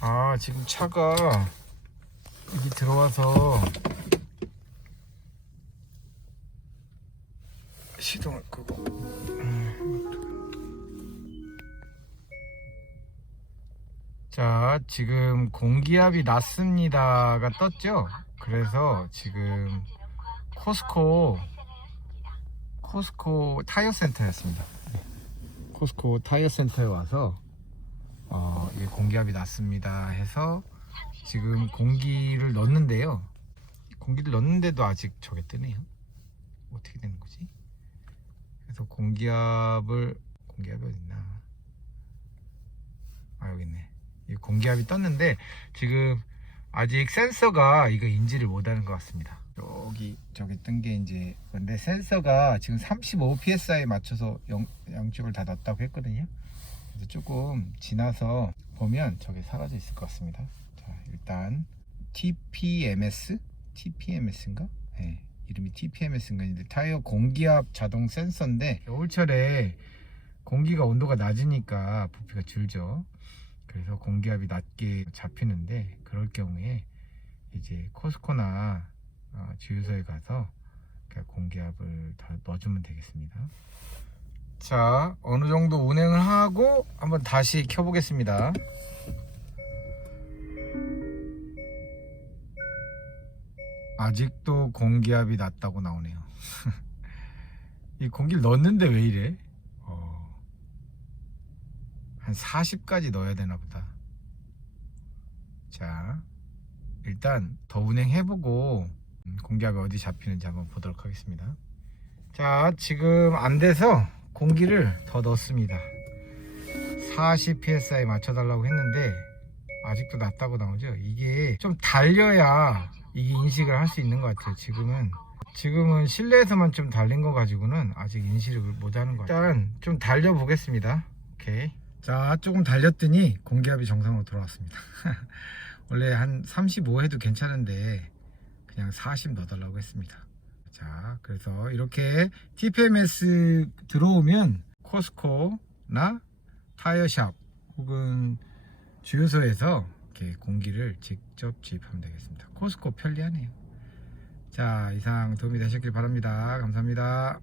아 지금 차가 여기 들어와서 시동을 끄고. 자 지금 공기압이 났습니다가 떴죠? 그래서 지금 코스코 코스코 타이어 센터였습니다. 코스코 타이어 센터에 와서 어, 이 공기압이 났습니다 해서 지금 공기를 넣는데요. 공기를 넣는데도 아직 저게 뜨네요. 어떻게 되는 거지? 그래서 공기압을 공기압이 어딨나? 아 여기 있네. 이 공기압이 떴는데 지금 아직 센서가 이거 인지를 못하는 것 같습니다. 여기 저기 뜬 게 이제 근데 센서가 지금 35 psi에 맞춰서 영, 양쪽을 다 넣었다고 했거든요. 그래서 조금 지나서 보면 저게 사라져 있을 것 같습니다. 자, 일단 TPMS? TPMS인가? 네, 이름이 TPMS인가 있는데 타이어 공기압 자동 센서인데 겨울철에 공기가 온도가 낮으니까 부피가 줄죠. 그래서 공기압이 낮게 잡히는데 그럴 경우에 이제 코스코나 어, 주유소에 가서 공기압을 다 넣어주면 되겠습니다. 자, 어느 정도 운행을 하고 한번 다시 켜보겠습니다. 아직도 공기압이 낮다고 나오네요. 이 공기를 넣었는데 왜 이래? 어, 한 40까지 넣어야 되나 보다. 자, 일단 더 운행해보고 음, 공기압이 어디 잡히는지 한번 보도록 하겠습니다. 자, 지금 안 돼서 공기를 더 넣습니다. 40 psi 맞춰달라고 했는데 아직도 낮다고 나오죠. 이게 좀 달려야 이게 인식을 할 수 있는 것 같아요. 지금은 지금은 실내에서만 좀 달린 거 가지고는 아직 인식을 못하는 것 같아요. 일단 좀 달려 보겠습니다. 오케이. 자, 조금 달렸더니 공기압이 정상으로 돌아왔습니다. 원래 한 35 해도 괜찮은데 그냥 40 넣어달라고 했습니다. 자, 그래서 이렇게 TPMS 들어오면 코스코나 타이어샵 혹은 주유소에서 이렇게 공기를 직접 주입하면 되겠습니다. 코스코 편리하네요. 자, 이상 도움이 되셨길 바랍니다. 감사합니다.